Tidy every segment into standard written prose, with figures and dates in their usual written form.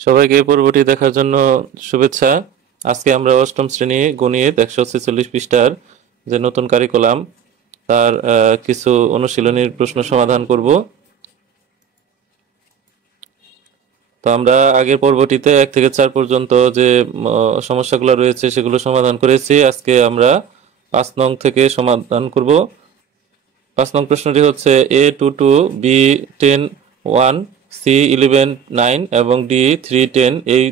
সবাইকে এই পর্বটি দেখার জন্য শুভেচ্ছা। আজকে আমরা অষ্টম শ্রেণী গণিত 146 পৃষ্ঠার যে নতুন কারিকুলাম তার কিছু অনুশীলনীর প্রশ্ন সমাধান করব। তো আমরা আগের পর্বটিতে 1 থেকে 4 পর্যন্ত যে সমস্যাগুলো রয়েছে সেগুলো সমাধান করেছি। আজকে আমরা 5 নং থেকে সমাধান করব। 5 নং প্রশ্নটি হচ্ছে A22 B10 1 C11 9 এবং D3 10 এই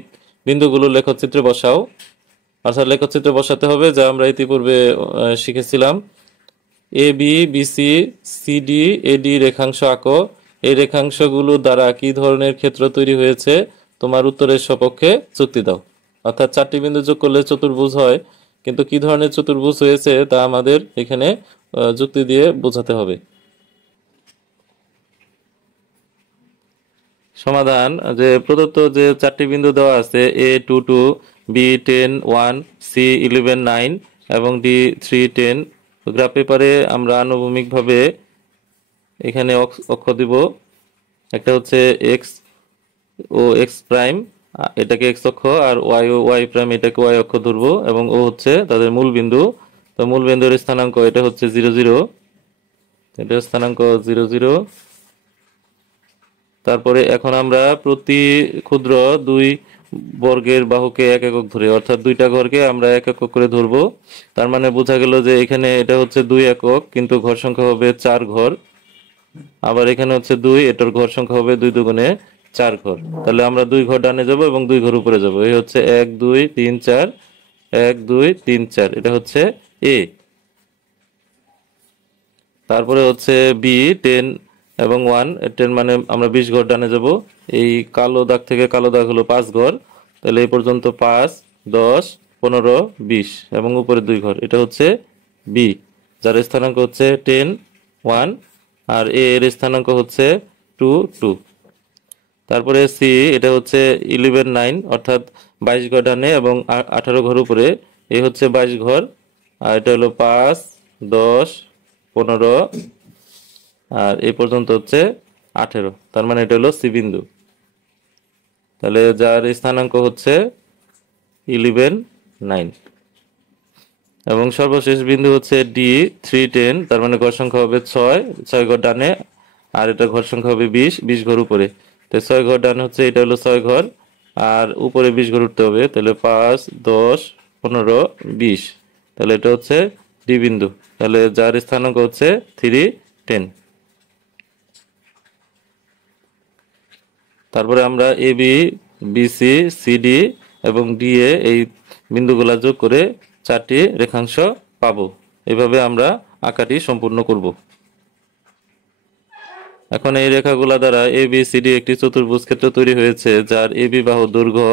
বিন্দুগুলো লেখচিত্রে বসাও। অর্থাৎ লেখচিত্রে বসাতে হবে, যা আমরা ইতিপূর্বে শিখেছিলাম। এ বি বিসি সিডি এডি রেখাংশ আঁকো। এই রেখাংশগুলো দ্বারা কি ধরনের ক্ষেত্র তৈরি হয়েছে তোমার উত্তরের সপক্ষে যুক্তি দাও। অর্থাৎ 4টি বিন্দু যোগ করলে চতুর্ভুজ হয়, কিন্তু কি ধরনের চতুর্ভুজ হয়েছে তা আমাদের এখানে যুক্তি দিয়ে বোঝাতে হবে। সমাধান: যে প্রদত্ত যে 4টি বিন্দু দেওয়া আছে A22 B10 1 C11 9 এবং D3 10, গ্রাফ পেপারে আমরা আনুভূমিকভাবে এখানে অক্ষ দিব। একটা হচ্ছে এক্স ও এক্স প্রাইম, এটাকে এক্স অক্ষ, আর ওয়াই ও ওয়াই প্রাইম এটাকে ওয়াই অক্ষ ধরবো, এবং ও হচ্ছে তাদের মূল বিন্দু। তো মূল বিন্দুর স্থানাঙ্ক এটা হচ্ছে 0 0, এটার স্থানাঙ্ক 0 0। তারপরে এখন আমরা প্রতি ক্ষুদ্র দুই বর্গের বাহুকে 1 একক ধরে, অর্থাৎ দুইটা ঘরকে আমরা 1 একক করে ধরবো। তার মানে বোঝা গেল যে এখানে এটা হচ্ছে 2 একক, কিন্তু ঘর সংখ্যা হবে 4 ঘর। আবার এখানে হচ্ছে 2, এটার ঘর সংখ্যা হবে 2 দুগুণে 4 ঘর। তাহলে আমরা 2 ঘর ডানে যাব এবং 2 ঘর উপরে যাব। এই হচ্ছে 1 2 3 4, 1 2 3 4, এটা হচ্ছে এ। তারপরে হচ্ছে বি 10 এবং 1, 10 মানে আমরা 20 ঘর ডানে যাব। এই কালো দাগ থেকে কালো দাগ হলো 5 ঘর, তাহলে এই পর্যন্ত 5 10 15 20 এবং উপরে 2 ঘর, এটা হচ্ছে বি, যার স্থানাঙ্ক হচ্ছে 10 1, আর এ এর স্থানাঙ্ক হচ্ছে 2 2। তারপরে সি, এটা হচ্ছে 11 9, অর্থাৎ 22 ঘর ডানে এবং 18 ঘর উপরে, এ হচ্ছে 22 ঘর, আর এটা হলো 5 10 15, আর এই পর্যন্ত হচ্ছে 18, তার মানে এটা হলো সি বিন্দু। তাহলে যার স্থানাঙ্ক হচ্ছে 11 9, এবং সর্বশেষ বিন্দু হচ্ছে ডি 3 10, তার মানে ঘর সংখ্যা হবে 6 ঘর ডানে, আর এটা ঘর সংখ্যা হবে 20 ঘর উপরে। তো 6 ঘর ডানে হচ্ছে, এটা হলো 6 ঘর, আর উপরে 20 ঘর উঠতে হবে, তাহলে 5 10 15 20, তাহলে এটা হচ্ছে ডি বিন্দু। তাহলে যার স্থানাঙ্ক হচ্ছে 3 10। তারপরে আমরা এ বি বিসি সিডি এবং ডি এ এই বিন্দুগুলা যোগ করে 4টি রেখাংশ পাবো। এভাবে আমরা আঁকাটি সম্পূর্ণ করব। এখন এই রেখাগুলা দ্বারা এ বি সি ডি একটি চতুর্ভুজ ক্ষেত্র তৈরি হয়েছে, যার এ বি বাহুর দৈর্ঘ্য,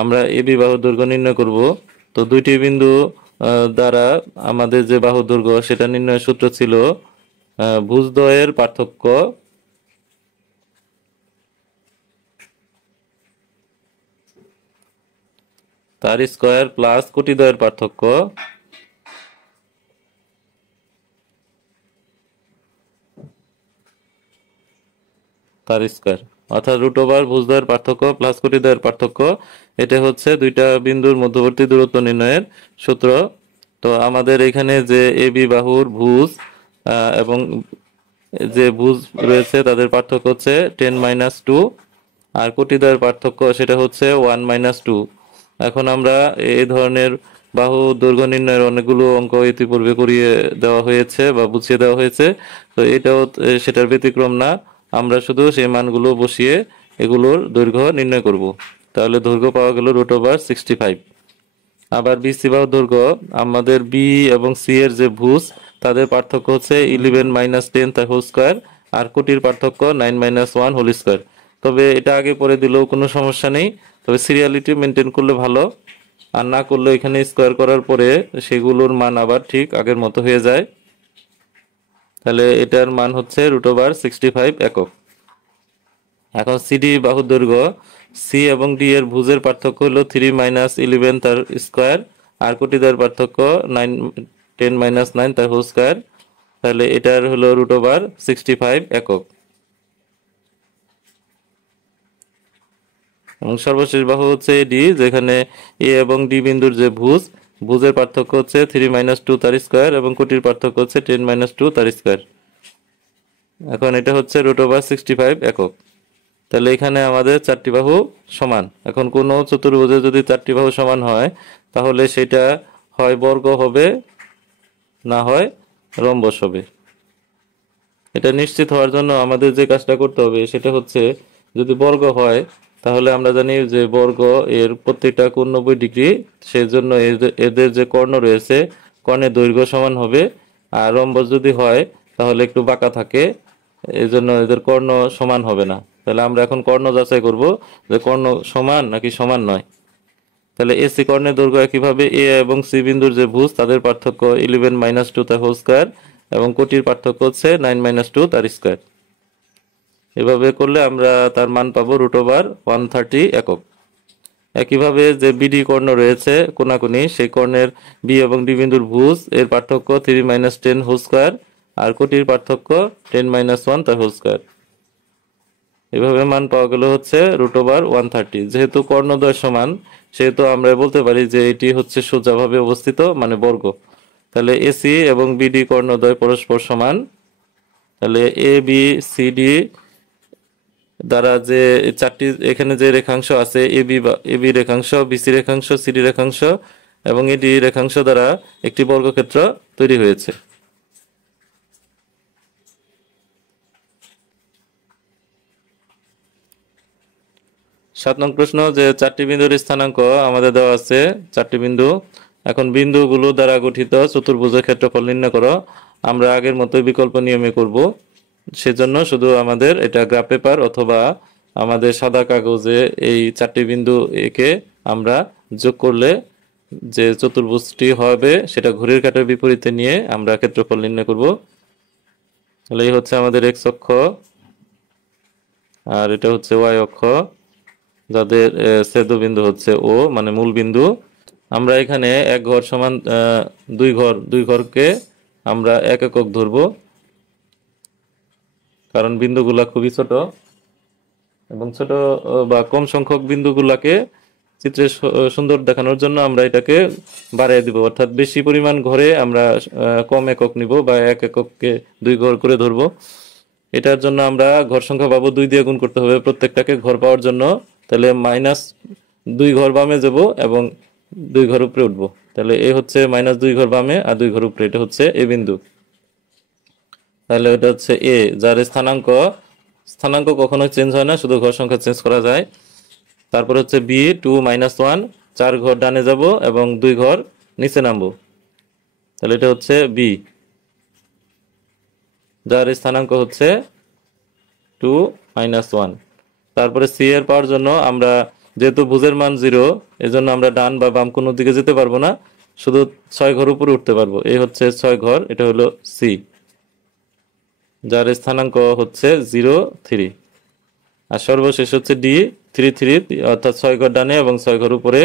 আমরা এ বি বাহুর দৈর্ঘ্য নির্ণয় করব। তো দুইটি বিন্দু দ্বারা আমাদের যে বাহুর দৈর্ঘ্য সেটা নির্ণয়ের সূত্র ছিল ভুজদ্বয়ের পার্থক্য তার স্কয়ার প্লাস কোটিদ্বয়ের পার্থক্য তার স্কয়ার, অর্থাৎ রুট ওভার ভুজদ্বয়ের পার্থক্য প্লাস কোটিদ্বয়ের পার্থক্য। এটা হচ্ছে দুইটা বিন্দুর মধ্যবর্তী দূরত্ব নির্ণয়ের সূত্র। তো আমাদের এখানে যে এ বি বাহুর ভুজ এবং যে ভুজ রয়েছে তাদের পার্থক্য হচ্ছে 10 - 2, আর কোটিদ্বয়ের পার্থক্য সেটা হচ্ছে 1 - 2। এখন আমরা এই ধরনের বাহু দৈর্ঘ্য নির্ণয়ের অনেকগুলো অঙ্ক ইতিপূর্বে করিয়ে দেওয়া হয়েছে বা বুঝিয়ে দেওয়া হয়েছে। তো এটাও সেটার ব্যতিক্রম না, আমরা শুধু সেই মানগুলো বসিয়ে এগুলোর দৈর্ঘ্য নির্ণয় করব। তাহলে দৈর্ঘ্য পাওয়া গেল √65। আবার বিসি বাহুর দৈর্ঘ্য, আমাদের বি এবং সি এর যে ভুজ তাদের পার্থক্য হচ্ছে 11 - 10 তার হোল স্কয়ার, আর কোটির পার্থক্য 9 - 1 হোল স্কয়ার। তবে এটা আগে পরে দিলেও কোনো সমস্যা নেই, তবে সিরিয়ালিটি মেনটেন করলে ভালো, আর না করলে এখানে স্কয়ার করার পরে সেগুলোর মান আবার ঠিক আগের মতো হয়ে যায়। তাহলে এটার মান হচ্ছে √65 একক। এখন সিডি বাহুর দৈর্ঘ্য, সি এবং ডি এর ভুজের পার্থক্য হলো 3 - 11 তার স্কয়ার, আর কোটিদ্বয়ের পার্থক্য 10 - 9 তার হোল স্কয়ার। তাহলে এটার হলো √65 একক। এবং সর্বশেষ বাহু হচ্ছে এডি, যেখানে এ এবং ডি বিন্দুর যে ভুজের পার্থক্য হচ্ছে 3 - 2 তার স্কয়ার এবং কোটির পার্থক্য হচ্ছে 10 - 2 তার স্কয়ার। এখন এটা হচ্ছে √65 একক। তাহলে এখানে আমাদের চারটি বাহু সমান। এখন কোনো চতুর্ভুজে যদি চারটি বাহু সমান হয় তাহলে সেটা হয় বর্গ হবে, না হয় রম্বস হবে। এটা নিশ্চিত হওয়ার জন্য আমাদের যে কাজটা করতে হবে সেটা হচ্ছে, যদি বর্গ হয় তাহলে আমরা জানি যে বর্গ এর প্রত্যেকটা কোণ 90 ডিগ্রি, সেই জন্য এদের যে কর্ণ রয়েছে কর্ণের দৈর্ঘ্য সমান হবে। আর রম্বস যদি হয় তাহলে একটু বাঁকা থাকে, এই জন্য এদের কর্ণ সমান হবে না। তাহলে আমরা এখন কর্ণ যাচাই করব যে কর্ণ সমান নাকি সমান নয়। তাহলে এসি কর্ণের দৈর্ঘ্য একইভাবে এ এবং সি বিন্দুর যে ভুজ তাদের পার্থক্য 11 - 2 তার হোল স্কয়ার এবং কোটির পার্থক্য হচ্ছে 9 - 2 তার স্কয়ার। এভাবে করলে আমরা তার মান পাবো √130 একক। একইভাবে যে বিডি কর্ণ রয়েছে কোণাকুণি, সেই কর্ণের বি এবং ডি বিন্দুর ভুজ এর পার্থক্য 3 - 10 হোল স্কয়ার আর কোটির পার্থক্য 10 - 1 তার হোল স্কয়ার। এভাবে মান পাওয়া গেল হচ্ছে √130। যেহেতু কর্ণদ্বয় সমান সেহেতু আমরা বলতে পারি যে এটি হচ্ছে সোজাভাবে অবস্থিত, মানে বর্গ। তাহলে এসি এবং বিডি কর্ণদ্বয় পরস্পর সমান। তাহলে এ বি সি ডি দ্বারা যে চারটি এখানে যে রেখাংশ আছে, এবি রেখাংশ, বিসি রেখাংশ, সিডি রেখাংশ এবং এডি রেখাংশ দ্বারা একটি বর্গক্ষেত্র তৈরি হয়েছে। 7 নং প্রশ্ন, যে চারটি বিন্দুর স্থানাঙ্ক আমাদের দেওয়া আছে, চারটি বিন্দু। এখন বিন্দুগুলো দ্বারা গঠিত চতুর্ভুজের ক্ষেত্রফল নির্ণয় করো। আমরা আগের মতোই বিকল্প নিয়মে করব। সেজন্য শুধু আমাদের এটা গ্রাফ পেপার অথবা আমাদের সাদা কাগজে এই চারটি বিন্দু এঁকে আমরা যোগ করলে যে চতুর্ভুজটি হবে সেটা ঘড়ির কাঁটার বিপরীতে নিয়ে আমরা ক্ষেত্রফল নির্ণয় করব। তাহলে এই হচ্ছে আমাদের এক্স অক্ষ আর এটা হচ্ছে ওয়াই অক্ষ, যাদের ছেদবিন্দু হচ্ছে ও, মানে মূল বিন্দু। আমরা এখানে এক ঘর সমান দুই ঘরকে আমরা এক একক ধরব, কারণ বিন্দুগুলা খুবই ছোট এবং ছোট বা কম সংখ্যক বিন্দুগুলাকে চিত্রে সুন্দর দেখানোর জন্য আমরা এটাকে বাড়িয়ে দিব। অর্থাৎ বেশি পরিমাণ ঘরে আমরা কম একক নিব বা এক এককে দুই ঘর করে ধরব। এটার জন্য আমরা ঘর সংখ্যা পাবো 2 দিয়ে গুণ করতে হবে প্রত্যেকটাকে ঘর পাওয়ার জন্য। তাহলে -2 ঘর বামে যাব এবং 2 ঘর উপরে উঠবো। তাহলে এই হচ্ছে -2 ঘর বামে আর 2 ঘর উপরে, এটা হচ্ছে এ বিন্দু। তাহলে এটা হচ্ছে এ, যার স্থানাঙ্ক কখনো চেঞ্জ হয় না, শুধু ঘর সংখ্যা চেঞ্জ করা যায়। তারপর হচ্ছে বি 2 - 1, 4 ঘর ডানে যাব এবং 2 ঘর নিচে নামবো। তাহলে এটা হচ্ছে বি, যার স্থানাঙ্ক হচ্ছে 2 - 1। তারপরে সি এর পাওয়ার জন্য আমরা যেহেতু ভুজের মান 0, এজন্য আমরা ডান বা বাম কোনো দিকে যেতে পারবো না, শুধু 6 ঘর উপরে উঠতে পারবো। এই হচ্ছে 6 ঘর, এটা হলো সি, যার স্থানাঙ্ক হচ্ছে 0 3। আর সর্বশেষ হচ্ছে ডি 3 3, অর্থাৎ 6 ঘর ডানে এবং 6 ঘর উপরে,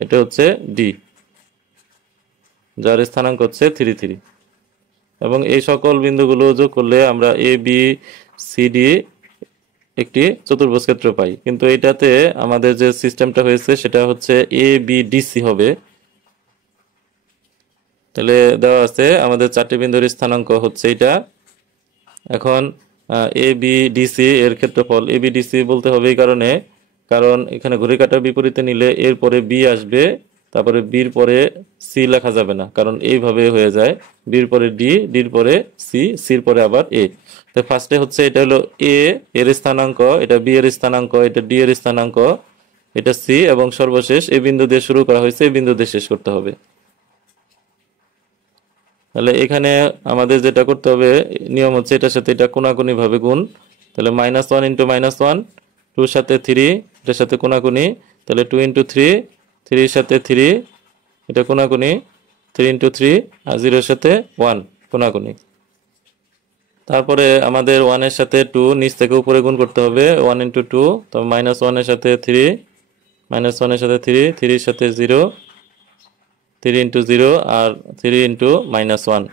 এটা হচ্ছে ডি, যার স্থানাঙ্ক হচ্ছে 3 3। এবং এই সকল বিন্দুগুলো যোগ করলে আমরা এ বি সি ডি একটি চতুর্ভুজ ক্ষেত্র পাই। কিন্তু এটাতে আমাদের যে সিস্টেমটা হয়েছে সেটা হচ্ছে এ বি ডি সি হবে। তাহলে দেওয়া আছে আমাদের চারটি বিন্দুর স্থানাঙ্ক হচ্ছে এটা। এখন এ বি ডি সি এর ক্ষেত্রফল, এ বি ডি সি বলতে হবে এই কারণে, কারণ এখানে ঘড়ির কাঁটার বিপরীতে নিলে এর পরে বি আসবে, তারপরে বির পরে সি লেখা যাবে না, কারণ এইভাবে হয়ে যায়, বির পরে ডি, ডির পরে সি, সির পরে আবার এ। তো ফার্স্টে হচ্ছে এটা হলো এ এর স্থানাঙ্ক, এটা বি এর স্থানাঙ্ক, এটা ডি এর স্থানাঙ্ক, এটা সি, এবং সর্বশেষ এই বিন্দু দিয়ে শুরু করা হয়েছে, এই বিন্দু দিয়ে শেষ করতে হবে। তাহলে এখানে আমাদের যেটা করতে হবে নিয়ম হচ্ছে এটার সাথে এটা কোণাকুণি ভাবে গুণ। তাহলে -1 × -1, 2 সাথে 3, এটার সাথে কোণাকুণি, তাহলে 2 × 3, 3 সাথে 3, এটা কোণাকুণি, 3 × 3 আর 0 এর সাথে 1 কোণাকুণি। তারপরে আমাদের 1 এর সাথে 2 নিচ থেকে উপরে গুণ করতে হবে, 1 × 2, তবে -1 এর সাথে 3, -1 এর সাথে 3, 3 এর সাথে 0, 3 × 0 আর 3 × -1।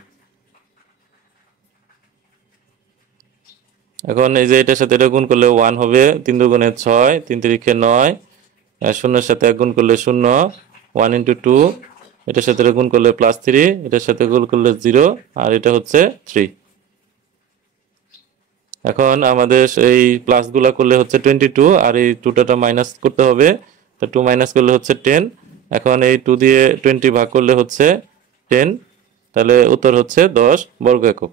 এখন এই যে এটার সাথে এটা গুণ করলে 1 হবে, 3 দুগুণে 6, 3 তিরিখে 9, আর শূন্যের সাথে এক গুণ করলে 0, 1 ইন্টু 2, এটার সাথে এটা গুণ করলে +3, এটার সাথে গুণ করলে 0, আর এটা হচ্ছে 3। এখন আমাদের এই প্লাসগুলা করলে হচ্ছে 22, আর এই 2টা মাইনাস করতে হবে, তো 2 মাইনাস করলে হচ্ছে 10। এখন এই 2 দিয়ে 20 ভাগ করলে হচ্ছে 10, তাহলে উত্তর হচ্ছে 10 বর্গ একক।